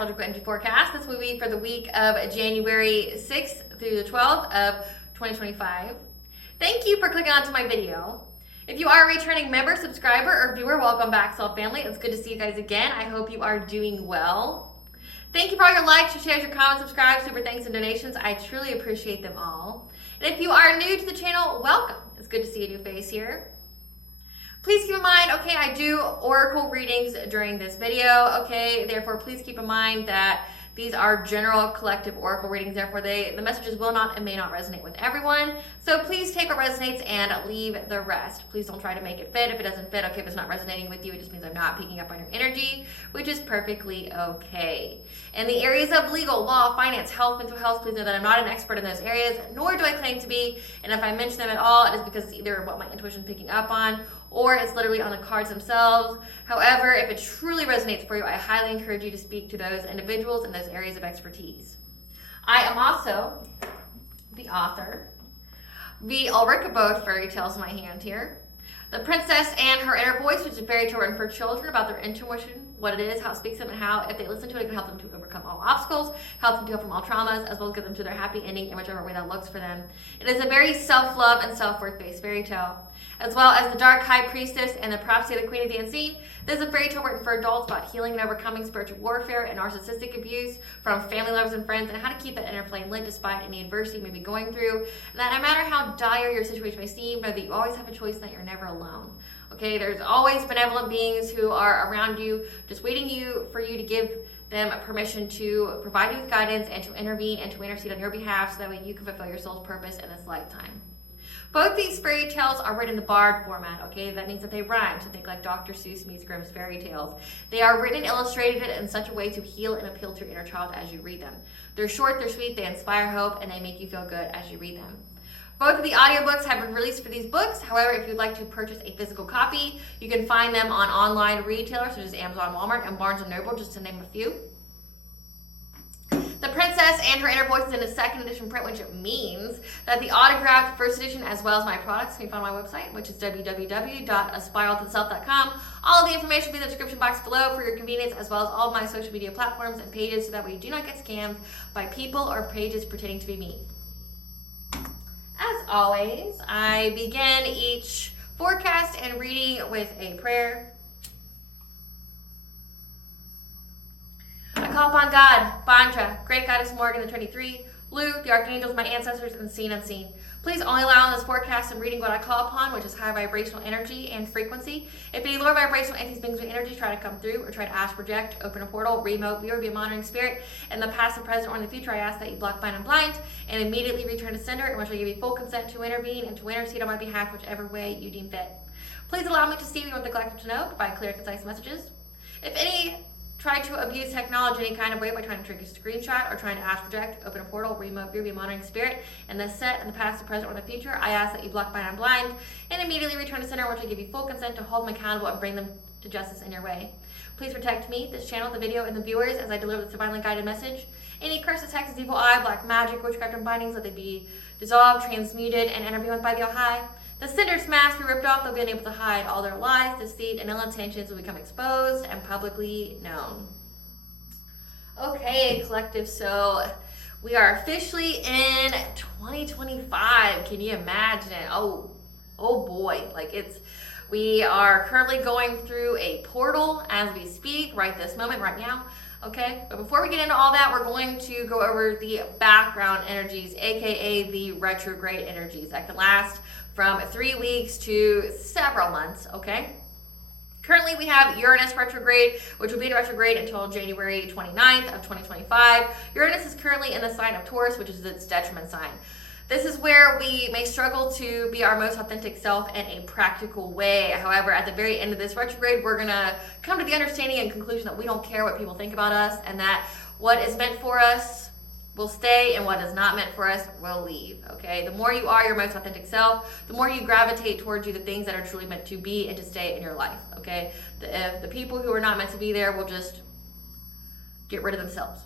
Astrological Energy Forecast. This will be for the week of January 6th through the 12th of 2025. Thank you for clicking onto my video. If you are a returning member, subscriber, or viewer, welcome back, Soul Family. It's good to see you guys again. I hope you are doing well. Thank you for all your likes, your shares, your comments, subscribes, super thanks, and donations. I truly appreciate them all. And if you are new to the channel, welcome. It's good to see a new face here. Please keep in mind, okay, I do oracle readings during this video, okay? Therefore, please keep in mind that these are general collective oracle readings. Therefore, the messages will not and may not resonate with everyone. So please take what resonates and leave the rest. Please don't try to make it fit. If it doesn't fit, okay, if it's not resonating with you, it just means I'm not picking up on your energy, which is perfectly okay. In the areas of legal, law, finance, health, mental health, please know that I'm not an expert in those areas, nor do I claim to be. And if I mention them at all, it is because it's either what my intuition is picking up on, or it's literally on the cards themselves. However, if it truly resonates for you, I highly encourage you to speak to those individuals in those areas of expertise. I am also the author, the Ulrika Bode fairy tales in my hand here. The Princess and Her Inner Voice, which is a fairy tale written for children about their intuition, what it is, how it speaks to them, and how, if they listen to it, it can help them to overcome all obstacles, help them to heal from all traumas, as well as get them to their happy ending in whichever way that looks for them. It is a very self-love and self-worth-based fairy tale. As well as The Dark High Priestess and The Prophecy of the Queen of the Unseen. This is a fairy tale written for adults about healing and overcoming spiritual warfare and narcissistic abuse from family lovers and friends, and how to keep that inner flame lit despite any adversity you may be going through. And that no matter how dire your situation may seem, know that you always have a choice and that you're never alone. Okay, there's always benevolent beings who are around you, just waiting for you to give them permission to provide you with guidance and to intervene and to intercede on your behalf, so that way you can fulfill your soul's purpose in this lifetime. Both these fairy tales are written in the bard format, okay? That means that they rhyme, so think like Dr. Seuss meets Grimm's fairy tales. They are written and illustrated in such a way to heal and appeal to your inner child as you read them. They're short, they're sweet, they inspire hope, and they make you feel good as you read them. Both of the audiobooks have been released for these books. However, if you'd like to purchase a physical copy, you can find them on online retailers such as Amazon, Walmart, and Barnes & Noble, just to name a few. The Princess and Her Inner Voice is in a second edition print, which means that the autographed first edition, as well as my products, can be found on my website, which is www.aspiraltotheself.com. All of the information will be in the description box below for your convenience, as well as all of my social media platforms and pages, so that way you do not get scammed by people or pages pretending to be me. As always, I begin each forecast and reading with a prayer. I call upon God, Bandra, Great Goddess Morgan, the 23, Lu, the Archangels, my ancestors, and seen unseen. Please only allow in this forecast and reading what I call upon, which is high vibrational energy and frequency. If any lower vibrational entities, beings, or energies try to come through or try to ask, project, open a portal, remote, view, or be a monitoring spirit in the past, the present, or in the future, I ask that you block, bind, and blind, and immediately return to sender, in which I give you full consent to intervene and to intercede on my behalf, whichever way you deem fit. Please allow me to see what you want the collective to know, provide clear, concise messages. If any try to abuse technology any kind of way by trying to trick a screenshot or trying to ask, project, open a portal, remote, view, be a monitoring spirit in the set, in the past, the present, or the future, I ask that you block, bind, and blind, and immediately return to center, which will give you full consent to hold them accountable and bring them to justice in your way. Please protect me, this channel, the video, and the viewers as I deliver this divinely guided message. Any curses, hexes, evil eye, black magic, witchcraft, and bindings, let they be dissolved, transmuted, and interviewed by the All-High. The cinder's mask be ripped off, they'll be unable to hide. All their lies, deceit, and ill intentions will become exposed and publicly known. Okay, collective, so we are officially in 2025. Can you imagine? Oh boy, we are currently going through a portal as we speak, right this moment, right now. Okay, but before we get into all that, we're going to go over the background energies, aka the retrograde energies that can last from 3 weeks to several months, okay? Currently, we have Uranus retrograde, which will be in retrograde until January 29th of 2025. Uranus is currently in the sign of Taurus, which is its detriment sign. This is where we may struggle to be our most authentic self in a practical way. However, at the very end of this retrograde, we're going to come to the understanding and conclusion that we don't care what people think about us, and that what is meant for us will stay, and what is not meant for us will leave, okay? The more you are your most authentic self, the more you gravitate towards you the things that are truly meant to be and to stay in your life, okay? If the people who are not meant to be there will just get rid of themselves.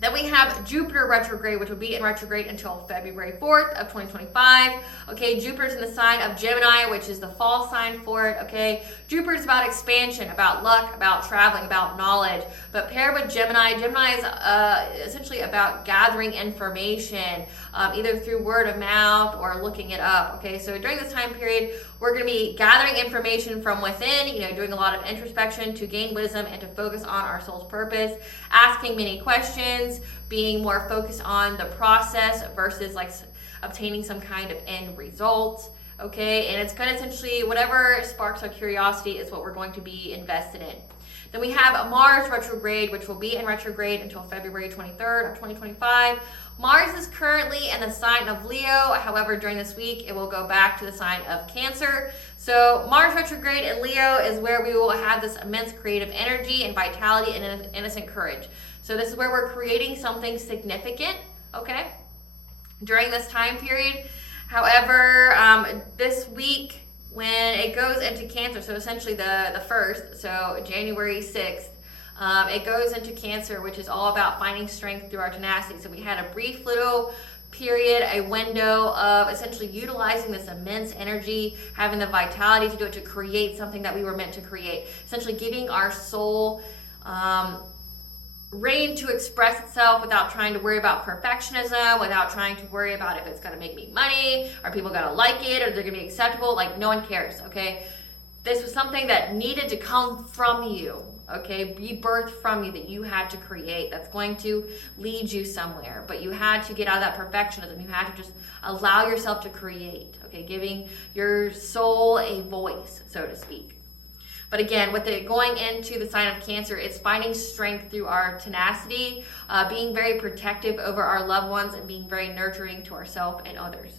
Then we have Jupiter retrograde, which will be in retrograde until February 4th of 2025. Okay, Jupiter's in the sign of Gemini, which is the fall sign for it. Okay, Jupiter's about expansion, about luck, about traveling, about knowledge. But paired with Gemini, Gemini is essentially about gathering information, either through word of mouth or looking it up. Okay, so during this time period, we're going to be gathering information from within, doing a lot of introspection to gain wisdom and to focus on our soul's purpose, asking many questions, being more focused on the process versus like obtaining some kind of end result. Okay, and it's kind of essentially whatever sparks our curiosity is what we're going to be invested in. Then we have a Mars retrograde, which will be in retrograde until February 23rd of 2025. Mars is currently in the sign of Leo. However, during this week, it will go back to the sign of Cancer. So Mars retrograde in Leo is where we will have this immense creative energy and vitality and innocent courage. So this is where we're creating something significant, okay, during this time period. However, this week, when it goes into Cancer, so essentially the first, so January 6th, it goes into Cancer, which is all about finding strength through our tenacity. So we had a brief little period, a window of essentially utilizing this immense energy, having the vitality to do it, to create something that we were meant to create. Essentially giving our soul reign to express itself without trying to worry about perfectionism, without trying to worry about if it's going to make me money, are people going to like it, or they're going to be acceptable. Like, no one cares, okay? This was something that needed to come from you, okay? Be birthed from you, that you had to create. That's going to lead you somewhere, but you had to get out of that perfectionism. You had to just allow yourself to create, okay? Giving your soul a voice, so to speak. But again, with it going into the sign of Cancer, it's finding strength through our tenacity, being very protective over our loved ones, and being very nurturing to ourselves and others.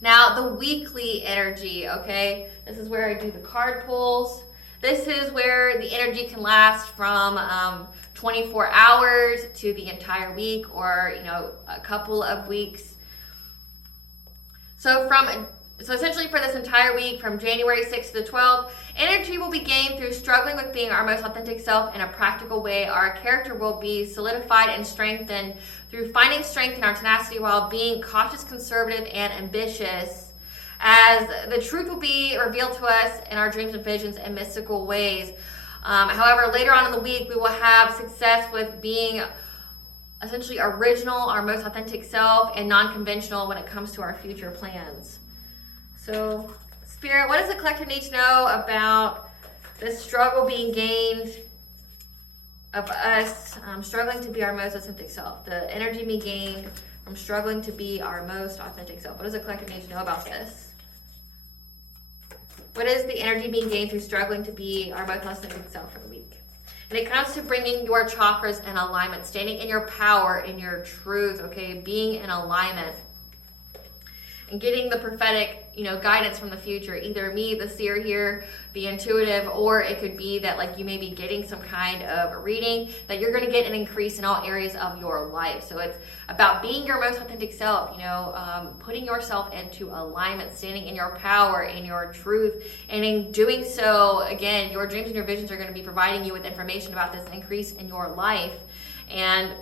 Now, the weekly energy, okay? This is where I do the card pulls. This is where the energy can last from 24 hours to the entire week, or, a couple of weeks. So essentially for this entire week, from January 6th to the 12th, energy will be gained through struggling with being our most authentic self in a practical way. Our character will be solidified and strengthened through finding strength in our tenacity while being cautious, conservative, and ambitious, as the truth will be revealed to us in our dreams and visions in mystical ways. However, later on in the week, we will have success with being essentially original, our most authentic self, and non-conventional when it comes to our future plans. So, Spirit, what does the collective need to know about this struggle being gained of us struggling to be our most authentic self? The energy being gained from struggling to be our most authentic self. What does the collective need to know about this? What is the energy being gained through struggling to be our most authentic self for the week? And it comes to bringing your chakras in alignment, standing in your power, in your truth, okay? Being in alignment. And getting the prophetic, guidance from the future. Either me, the seer here, the intuitive, or it could be that like you may be getting some kind of reading that you're going to get an increase in all areas of your life. So it's about being your most authentic self, putting yourself into alignment, standing in your power, in your truth. And in doing so, again, your dreams and your visions are going to be providing you with information about this increase in your life. And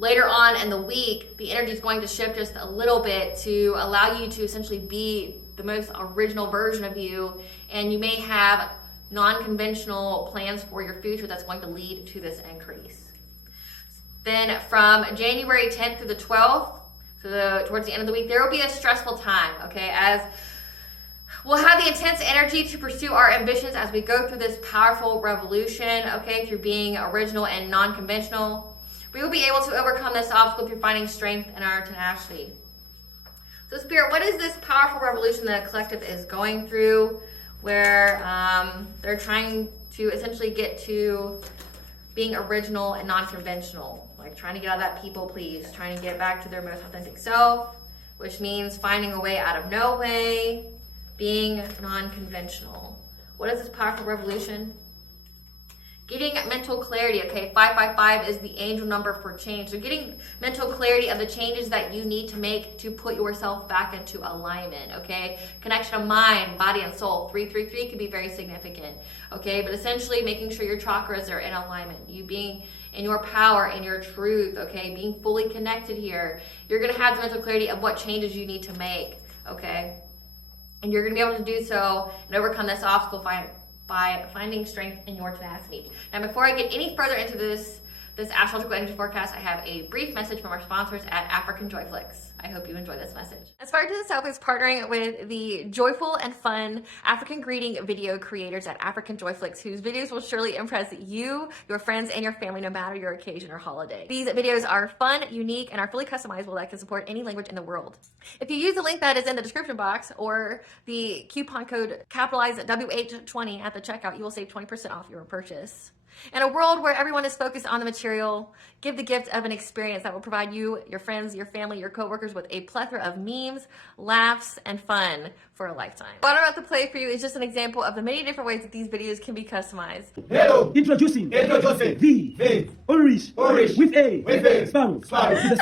later on in the week, the energy is going to shift just a little bit to allow you to essentially be the most original version of you, and you may have non-conventional plans for your future that's going to lead to this increase. Then from January 10th through the 12th, so towards the end of the week, there will be a stressful time, okay, as we'll have the intense energy to pursue our ambitions as we go through this powerful revolution, okay, through being original and non-conventional. We will be able to overcome this obstacle through finding strength in our tenacity. So Spirit, what is this powerful revolution that a collective is going through, where they're trying to essentially get to being original and non-conventional, like trying to get out of that people please, trying to get back to their most authentic self, which means finding a way out of no way, being non-conventional. What is this powerful revolution? Getting mental clarity, okay? 555 is the angel number for change. So getting mental clarity of the changes that you need to make to put yourself back into alignment, okay? Connection of mind, body, and soul. 333 can be very significant, okay? But essentially making sure your chakras are in alignment. You being in your power and your truth, okay? Being fully connected here. You're gonna have the mental clarity of what changes you need to make, okay? And you're gonna be able to do so and overcome this obstacle by finding strength in your tenacity. Now, before I get any further into this astrological energy forecast, I have a brief message from our sponsors at Africanjoyflix. I hope you enjoy this message. Aspiraltotheself to the Self is partnering with the joyful and fun African greeting video creators at Africanjoyflix, whose videos will surely impress you, your friends, and your family, no matter your occasion or holiday. These videos are fun, unique, and are fully customizable that can support any language in the world. If you use the link that is in the description box or the coupon code capitalized WH20 at the checkout, you will save 20% off your purchase. In a world where everyone is focused on the material, give the gift of an experience that will provide you, your friends, your family, your coworkers with a plethora of memes, laughs, and fun for a lifetime. What I'm about to play for you is just an example of the many different ways that these videos can be customized. Hello! Introducing the Irish with a sparrow to the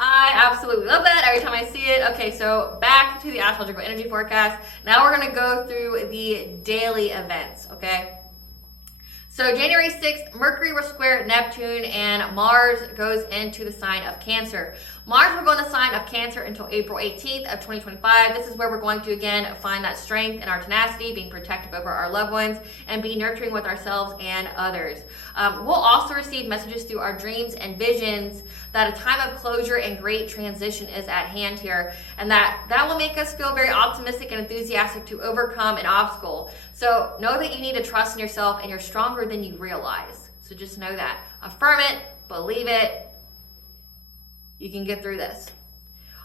I absolutely love that every time I see it. Okay, so back to the astrological energy forecast. Now we're going to go through the daily events, okay? So January 6th, Mercury will square Neptune and Mars goes into the sign of Cancer. Mars will go in the sign of Cancer until April 18th of 2025. This is where we're going to, again, find that strength in our tenacity, being protective over our loved ones, and be nurturing with ourselves and others. We'll also receive messages through our dreams and visions that a time of closure and great transition is at hand here, and that will make us feel very optimistic and enthusiastic to overcome an obstacle. So know that you need to trust in yourself, and you're stronger than you realize. So just know that. Affirm it, believe it. You can get through this.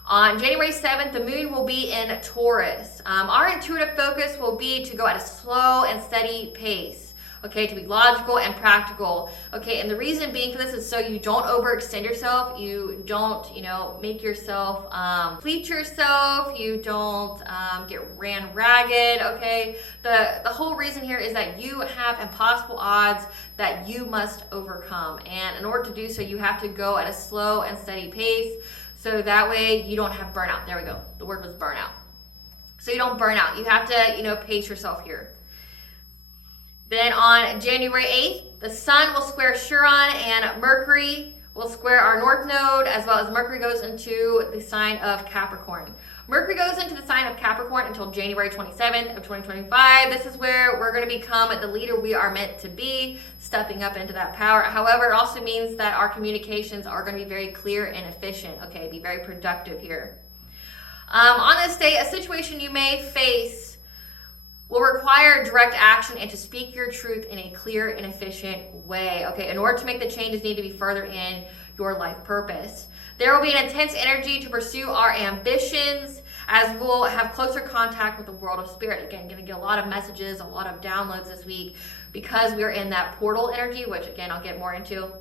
On January 7th, the moon will be in Taurus. Our intuitive focus will be to go at a slow and steady pace, okay, to be logical and practical, okay, and the reason being for this is so you don't overextend yourself, you don't, make yourself, deplete yourself, you don't get ran ragged, okay. The whole reason here is that you have impossible odds that you must overcome, and in order to do so, you have to go at a slow and steady pace, so that way you don't have burnout. There we go, the word was burnout. So you don't burn out, you have to, pace yourself here. Then on January 8th, the Sun will square Chiron and Mercury will square our North Node, as well as Mercury goes into the sign of Capricorn. Mercury goes into the sign of Capricorn until January 27th of 2025. This is where we're going to become the leader we are meant to be, stepping up into that power. However, it also means that our communications are going to be very clear and efficient, okay? Be very productive here. On this day, a situation you may face will require direct action and to speak your truth in a clear and efficient way, okay? In order to make the changes need to be further in your life purpose. There will be an intense energy to pursue our ambitions as we'll have closer contact with the world of spirit. Again, going to get a lot of messages, a lot of downloads this week because we're in that portal energy, which again, I'll get more into,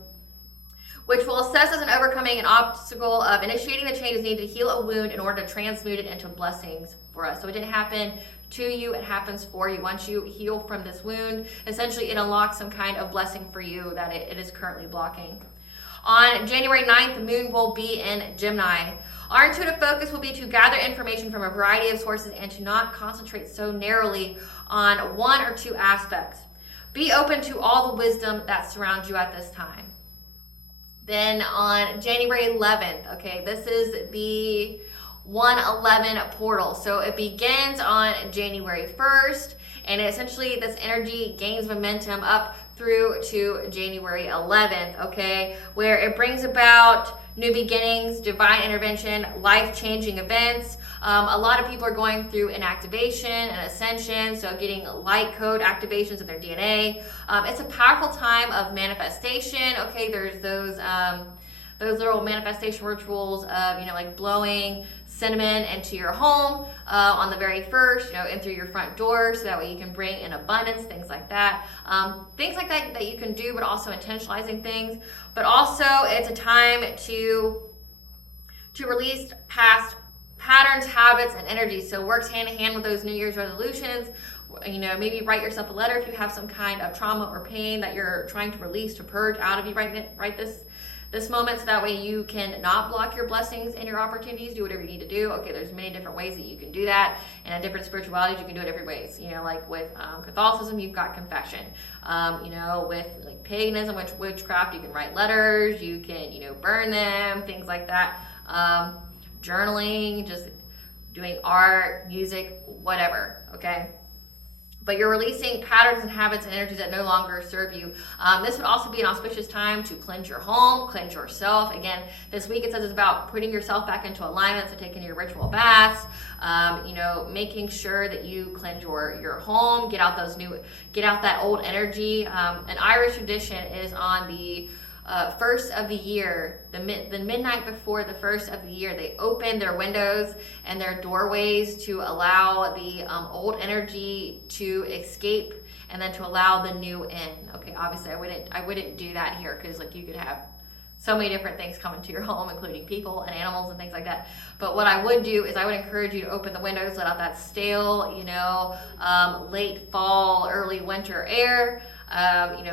which will assess us in overcoming an obstacle of initiating the changes needed to heal a wound in order to transmute it into blessings for us. So it didn't happen to you, it happens for you. Once you heal from this wound, essentially it unlocks some kind of blessing for you that it is currently blocking. On January 9th, the moon will be in Gemini. Our intuitive focus will be to gather information from a variety of sources and to not concentrate so narrowly on one or two aspects. Be open to all the wisdom that surrounds you at this time. Then on January 11th, okay, this is the 111 portal. So it begins on January 1st, and essentially this energy gains momentum up through to January 11th, okay, where it brings about new beginnings, divine intervention, life-changing events. A lot of people are going through an activation, an ascension, so getting light code activations of their DNA. It's a powerful time of manifestation, okay, there's those those little manifestation rituals of, like blowing cinnamon into your home on the very first, in through your front door, so that way you can bring in abundance, things like that. Things like that you can do, but also intentionalizing things. But also it's a time to release past patterns, habits, and energies. So it works hand in hand with those New Year's resolutions. Maybe write yourself a letter if you have some kind of trauma or pain that you're trying to release, to purge out of you right this moment, so that way you can not block your blessings and your opportunities. Do whatever you need to do. Okay, there's many different ways that you can do that, and in different spiritualities you can do it different ways. Like with Catholicism, you've got confession. With like paganism, witchcraft, you can write letters, you can burn them, things like that. Journaling, just doing art, music, whatever. Okay. But you're releasing patterns and habits and energies that no longer serve you. This would also be an auspicious time to cleanse your home, cleanse yourself. Again, this week it says it's about putting yourself back into alignment, so taking your ritual baths, making sure that you cleanse your home, get out that old energy. An Irish tradition is on the first of the year, the midnight before the first of the year, they open their windows and their doorways to allow the old energy to escape, and then to allow the new in. Okay, obviously I wouldn't do that here, because like you could have so many different things come into your home, including people and animals and things like that. But what I would do is I would encourage you to open the windows, let out that stale, late fall, early winter air.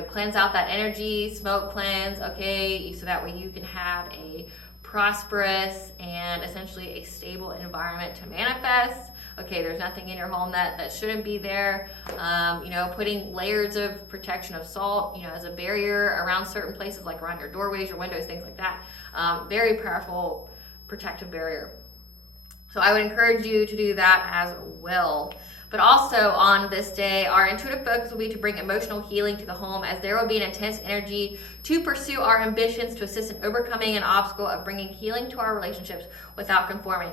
Cleanse out that energy, smoke cleanse, okay, so that way you can have a prosperous and essentially a stable environment to manifest. Okay, there's nothing in your home that shouldn't be there. Putting layers of protection of salt, as a barrier around certain places, like around your doorways, your windows, things like that. Very powerful protective barrier. So I would encourage you to do that as well. But also on this day, our intuitive focus will be to bring emotional healing to the home, as there will be an intense energy to pursue our ambitions, to assist in overcoming an obstacle of bringing healing to our relationships without conforming.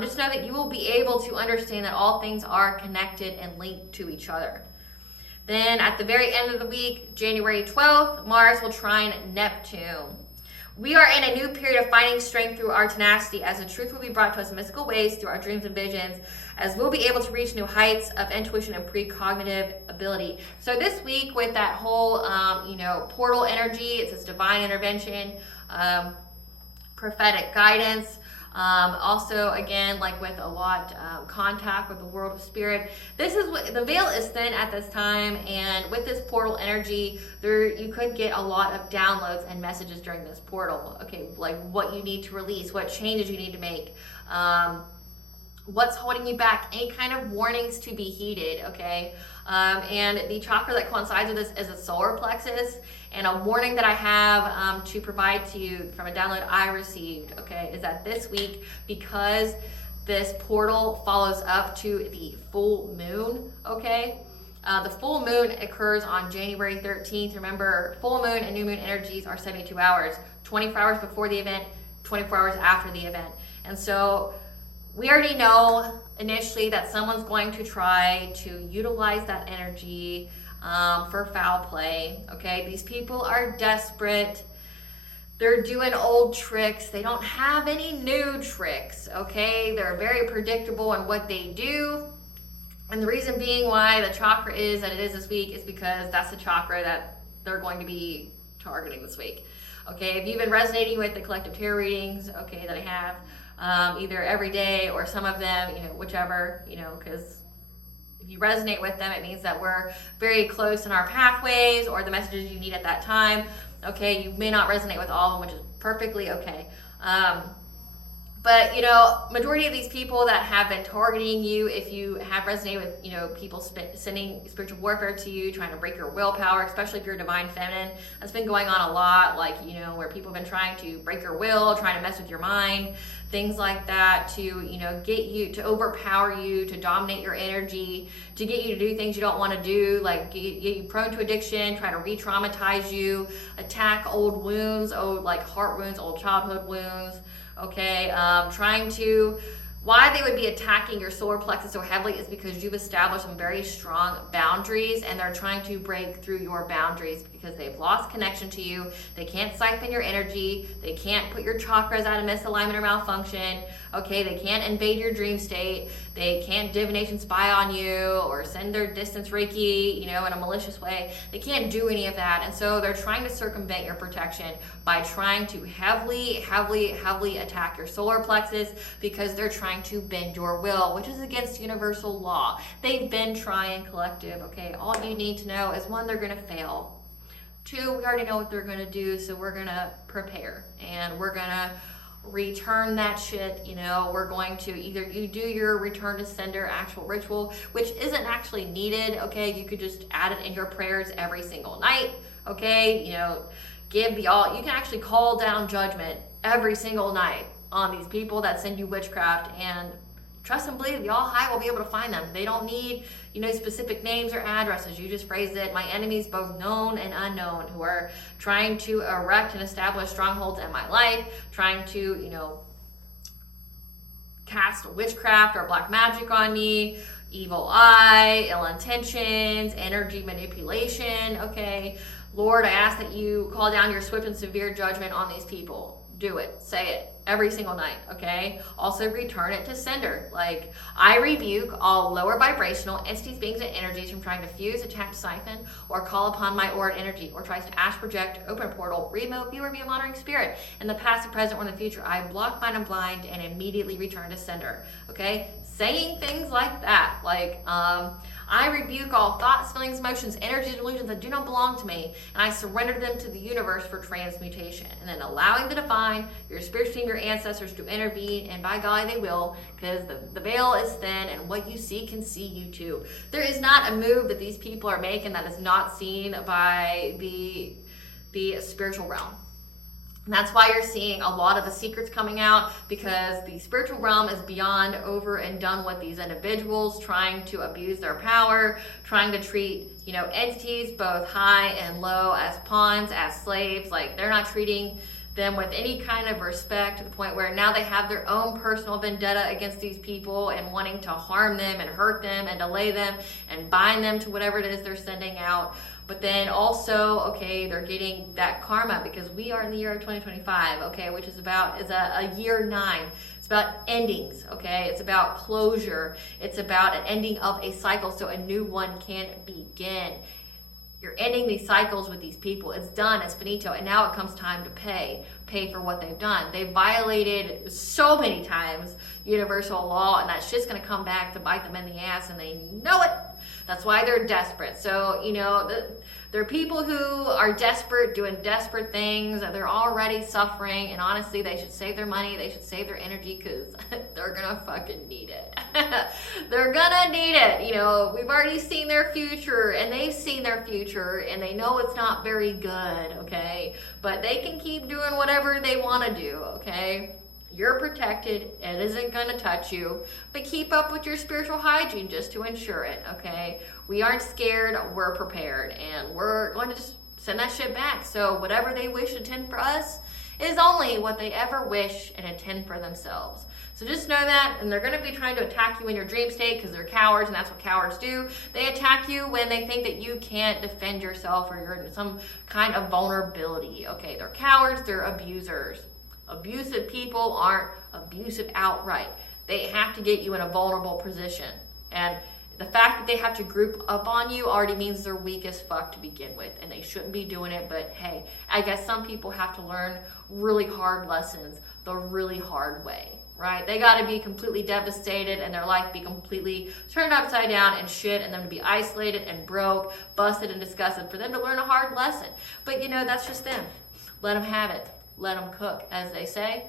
Just know that you will be able to understand that all things are connected and linked to each other. Then at the very end of the week, January 12th, Mars will trine Neptune. We are in a new period of finding strength through our tenacity, as the truth will be brought to us in mystical ways through our dreams and visions, as we'll be able to reach new heights of intuition and precognitive ability. So this week, with that whole, portal energy, it says divine intervention, prophetic guidance. Also, again, like with a lot contact with the world of spirit. This is what the veil is thin at this time, and with this portal energy, you could get a lot of downloads and messages during this portal. Okay, like what you need to release, what changes you need to make, what's holding you back, any kind of warnings to be heeded. Okay, and the chakra that coincides with this is the solar plexus. And a warning that I have to provide to you from a download I received, okay, is that this week, because this portal follows up to the full moon, okay? The full moon occurs on January 13th. Remember, full moon and new moon energies are 72 hours, 24 hours before the event, 24 hours after the event. And so we already know initially that someone's going to try to utilize that energy for foul play. Okay, these people are desperate. They're doing old tricks. They don't have any new tricks. Okay, they're very predictable in what they do. And the reason being why the chakra is that it is this week is because that's the chakra that they're going to be targeting this week. Okay, if you've been resonating with the collective tarot readings, okay, that I have, either every day or some of them, whichever, because if you resonate with them, it means that we're very close in our pathways or the messages you need at that time. Okay, you may not resonate with all of them, which is perfectly okay. But, majority of these people that have been targeting you, if you have resonated with, people sending spiritual warfare to you, trying to break your willpower, especially if you're divine feminine, that's been going on a lot, like, where people have been trying to break your will, trying to mess with your mind, things like that, to, get you, to overpower you, to dominate your energy, to get you to do things you don't want to do, like get you prone to addiction, try to re-traumatize you, attack old wounds, old like heart wounds, old childhood wounds. Okay, trying to Why they would be attacking your solar plexus so heavily is because you've established some very strong boundaries, and they're trying to break through your boundaries because they've lost connection to you. They can't siphon your energy. They can't put your chakras out of misalignment or malfunction. Okay, they can't invade your dream state. They can't divination spy on you or send their distance Reiki, in a malicious way. They can't do any of that. And so they're trying to circumvent your protection by trying to heavily attack your solar plexus because they're trying to bend your will, which is against universal law. They've been trying, collective, okay? All you need to know is, one, they're gonna fail. Two, we already know what they're gonna do, so we're gonna prepare and we're gonna return that shit. We're going to either you do your return to sender actual ritual, which isn't actually needed, okay? You could just add it in your prayers every single night, okay? You can actually call down judgment every single night on these people that send you witchcraft, and trust and believe the All High will be able to find them. They don't need, specific names or addresses. You just phrase it. My enemies, both known and unknown, who are trying to erect and establish strongholds in my life, trying to, cast witchcraft or black magic on me, evil eye, ill intentions, energy manipulation, okay? Lord, I ask that you call down your swift and severe judgment on these people. Do it. Say it every single night, okay? Also return it to sender. Like, I rebuke all lower vibrational entities, beings, and energies from trying to fuse, attach, siphon, or call upon my aura energy, or tries to ash, project, open a portal, remote, view, or be a monitoring spirit. In the past, the present, or in the future, I block, bind, and blind, and immediately return to sender, okay? Saying things like that, like, I rebuke all thoughts, feelings, emotions, energies, illusions that do not belong to me, and I surrender them to the universe for transmutation. And then allowing the divine, your spiritual team, your ancestors to intervene, and by God they will, because the veil is thin, and what you see can see you too. There is not a move that these people are making that is not seen by the spiritual realm. And that's why you're seeing a lot of the secrets coming out, because the spiritual realm is beyond over and done with these individuals trying to abuse their power, trying to treat, entities both high and low as pawns, as slaves. Like, they're not treating them with any kind of respect, to the point where now they have their own personal vendetta against these people and wanting to harm them and hurt them and delay them and bind them to whatever it is they're sending out. But then also, okay, they're getting that karma, because we are in the year of 2025, okay, which is a year 9. It's about endings, okay? It's about closure. It's about an ending of a cycle so a new one can begin. You're ending these cycles with these people. It's done, it's finito, and now it comes time to pay for what they've done. They violated so many times universal law, and that shit's gonna come back to bite them in the ass, and they know it. That's why they're desperate. So, there are people who are desperate, doing desperate things. They're already suffering, and honestly, they should save their money. They should save their energy, because they're gonna fucking need it. They're gonna need it. We've already seen their future, and they've seen their future, and they know it's not very good, okay? But they can keep doing whatever they want to do, okay? You're protected. It isn't going to touch you. But keep up with your spiritual hygiene just to ensure it, okay? We aren't scared. We're prepared. And we're going to just send that shit back. So whatever they wish to intend for us is only what they ever wish and intend for themselves. So just know that. And they're going to be trying to attack you in your dream state, because they're cowards, and that's what cowards do. They attack you when they think that you can't defend yourself, or you're in some kind of vulnerability, okay? They're cowards. They're abusers. Abusive people aren't abusive outright. They have to get you in a vulnerable position. And the fact that they have to group up on you already means they're weak as fuck to begin with, and they shouldn't be doing it. But hey, I guess some people have to learn really hard lessons the really hard way, right? They got to be completely devastated and their life be completely turned upside down and shit, and them to be isolated and broke, busted and disgusted for them to learn a hard lesson. But that's just them. Let them have it. Let them cook, as they say.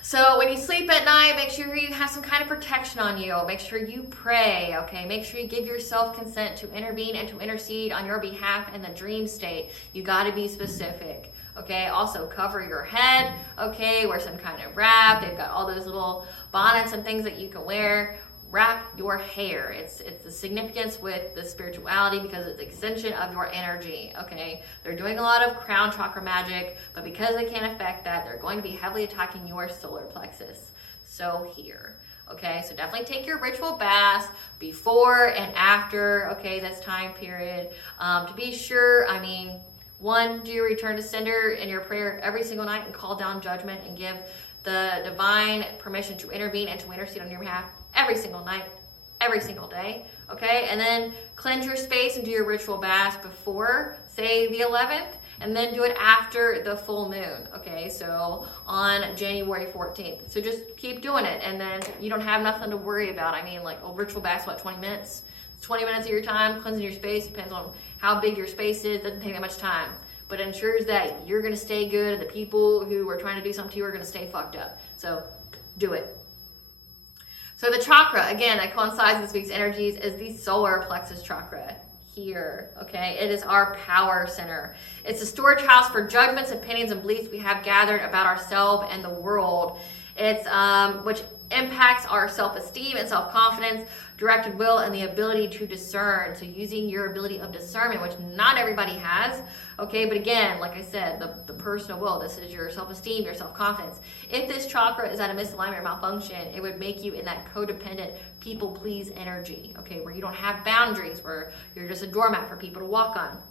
So when you sleep at night, make sure you have some kind of protection on you. Make sure you pray, okay? Make sure you give yourself consent to intervene and to intercede on your behalf in the dream state. You got to be specific, okay? Also, cover your head, okay? Wear some kind of wrap. They've got all those little bonnets and things that you can wear. wrap your hair. It's the significance with the spirituality because it's an extension of your energy, okay? They're doing a lot of crown chakra magic, but because they can't affect that, they're going to be heavily attacking your solar plexus. So here, okay? So definitely take your ritual baths before and after, okay, this time period. To be sure, I mean, one, do your return to sender in your prayer every single night and call down judgment and give the divine permission to intervene and to intercede on your behalf every single night, every single day, okay? And then cleanse your space and do your ritual bath before, say, the 11th, and then do it after the full moon, okay? So on January 14th. So just keep doing it, and then you don't have nothing to worry about. I mean, like, a ritual bath's what, 20 minutes? It's 20 minutes of your time, cleansing your space, depends on how big your space is, doesn't take that much time. But it ensures that you're gonna stay good, and the people who are trying to do something to you are gonna stay fucked up. So do it. So the chakra, again, that coincides with this week's energies is the solar plexus chakra here, okay? It is our power center. It's a storage house for judgments, opinions, and beliefs we have gathered about ourselves and the world. It's which impacts our self-esteem and self-confidence, directed will, and the ability to discern. So using your ability of discernment, which not everybody has, okay? But again, like I said, the personal will, this is your self-esteem, your self-confidence. If this chakra is at a misalignment or malfunction, it would make you in that codependent people-please energy, okay? Where you don't have boundaries, where you're just a doormat for people to walk on.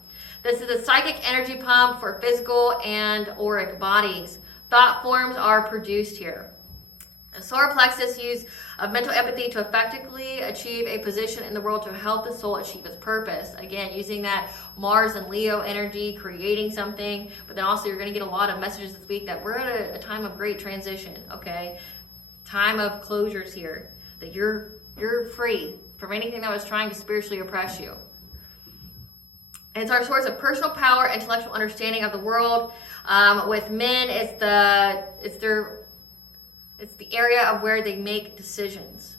This is a psychic energy pump for physical and auric bodies. Thought forms are produced here. The solar plexus use of mental empathy to effectively achieve a position in the world to help the soul achieve its purpose. Again, using that Mars and Leo energy, creating something, but then also you're going to get a lot of messages this week that we're at a time of great transition, okay? Time of closures here, that you're free from anything that was trying to spiritually oppress you. It's our source of personal power, intellectual understanding of the world. With men, it's the area of where they make decisions.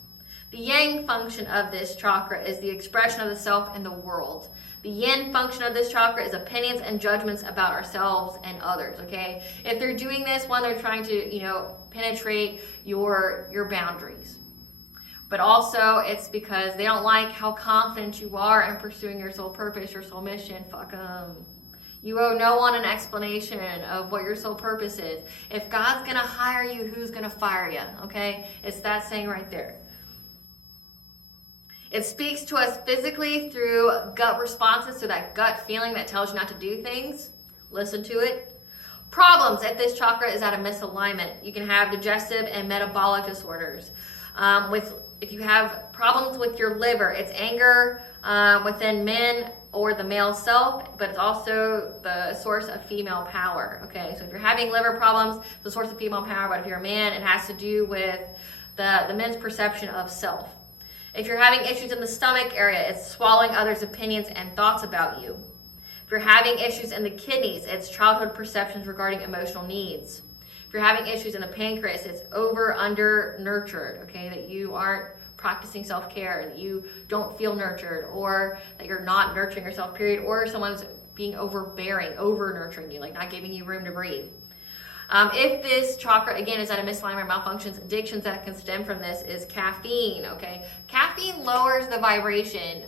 The yang function of this chakra is the expression of the self in the world. The yin function of this chakra is opinions and judgments about ourselves and others, okay? If they're doing this, one, they're trying to, penetrate your boundaries. But also, it's because they don't like how confident you are in pursuing your soul purpose, your soul mission. Fuck them. You owe no one an explanation of what your soul purpose is. If God's going to hire you, who's going to fire you? Okay? It's that saying right there. It speaks to us physically through gut responses, so that gut feeling that tells you not to do things. Listen to it. Problems if this chakra is at a misalignment. You can have digestive and metabolic disorders. If you have problems with your liver, it's anger within men or the male self, but it's also the source of female power, okay? So if you're having liver problems, it's the source of female power, but if you're a man, it has to do with the men's perception of self. If you're having issues in the stomach area, it's swallowing others' opinions and thoughts about you. If you're having issues in the kidneys, it's childhood perceptions regarding emotional needs. If you're having issues in the pancreas, it's under nurtured, okay? That you aren't practicing self-care, that you don't feel nurtured, or that you're not nurturing yourself, period, or someone's being overbearing, over-nurturing you, like not giving you room to breathe. If this chakra, again, is at a misalignment or malfunctions, addictions that can stem from this is caffeine, okay? Caffeine lowers the vibration.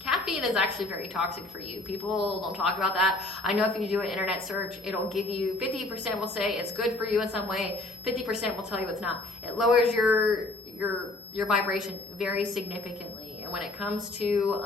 Caffeine is actually very toxic for you. People don't talk about that. I know if you do an internet search, it'll give you 50% will say it's good for you in some way, 50% will tell you it's not. It lowers your vibration very significantly. And when it comes to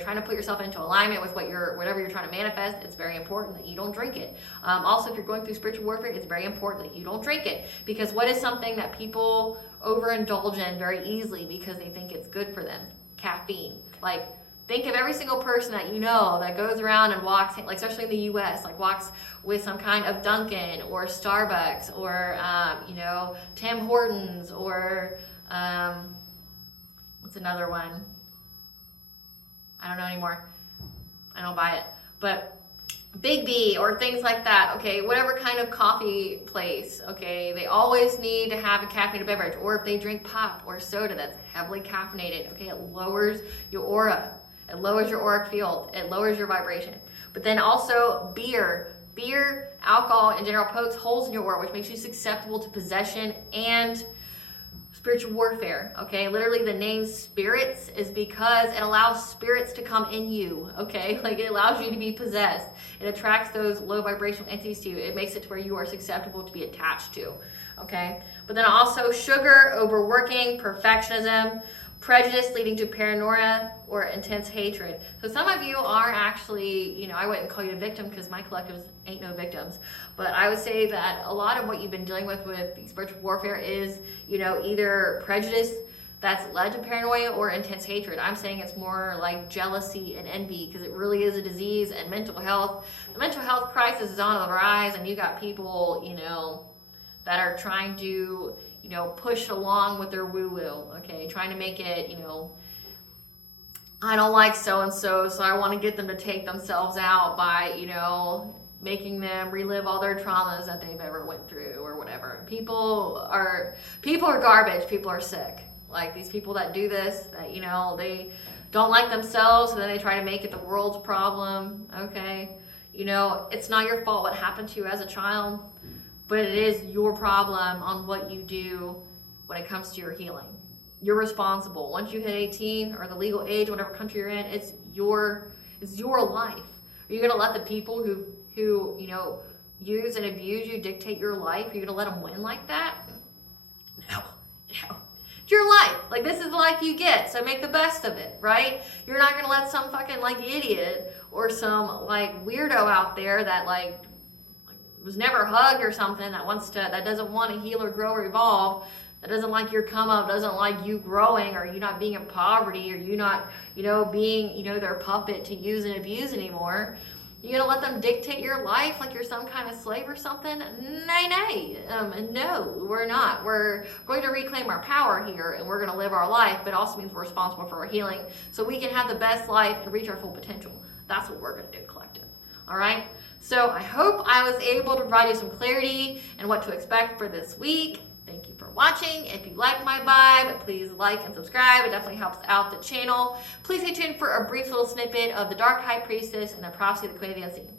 trying to put yourself into alignment with whatever you're trying to manifest, it's very important that you don't drink it. Also, if you're going through spiritual warfare, it's very important that you don't drink it, because what is something that people overindulge in very easily because they think it's good for them? Caffeine. Like, think of every single person that you know that goes around and walks, like especially in the U.S., like walks with some kind of Dunkin' or Starbucks or Tim Hortons or what's another one? I don't know anymore. I don't buy it. But Big B or things like that, okay, whatever kind of coffee place, okay, they always need to have a caffeinated beverage. Or if they drink pop or soda that's heavily caffeinated, okay, it lowers your aura. It lowers your auric field. It lowers your vibration. But then also beer, alcohol in general pokes holes in your aura, which makes you susceptible to possession and spiritual warfare, okay? Literally the name spirits is because it allows spirits to come in you, okay? Like it allows you to be possessed. It attracts those low vibrational entities to you. It makes it to where you are susceptible to be attached to, okay? But then also sugar, overworking, perfectionism, prejudice leading to paranoia or intense hatred. So some of you are actually, I wouldn't call you a victim because my collectives ain't no victims, but I would say that a lot of what you've been dealing with spiritual warfare is, either prejudice that's led to paranoia or intense hatred. I'm saying it's more like jealousy and envy because it really is a disease. And mental health, the mental health crisis is on the rise, and you got people, that are trying to push along with their woo-woo, okay? Trying to make it, I don't like so-and-so, so I want to get them to take themselves out by, making them relive all their traumas that they've ever went through or whatever. People are garbage. People are sick. Like these people that do this, that, they don't like themselves, and then they try to make it the world's problem, okay? It's not your fault what happened to you as a child, but it is your problem on what you do when it comes to your healing. You're responsible. Once you hit 18 or the legal age, whatever country you're in, it's your life. Are you gonna let the people who use and abuse you dictate your life? Are you gonna let them win like that? No. It's your life. Like, this is the life you get, so make the best of it, right? You're not gonna let some fucking idiot or some weirdo out there that was never hugged or something that doesn't want to heal or grow or evolve, that doesn't like your come up, doesn't like you growing, or you not being in poverty, or you not, being, their puppet to use and abuse anymore. You're gonna let them dictate your life like you're some kind of slave or something? Nay. No, we're not. We're going to reclaim our power here, and we're gonna live our life, but it also means we're responsible for our healing, so we can have the best life and reach our full potential. That's what we're gonna do, collective. All right? So I hope I was able to provide you some clarity and what to expect for this week. Thank you for watching. If you like my vibe, please like and subscribe. It definitely helps out the channel. Please stay tuned for a brief little snippet of the Dark High Priestess and the Prophecy of the Queen of the Unseen.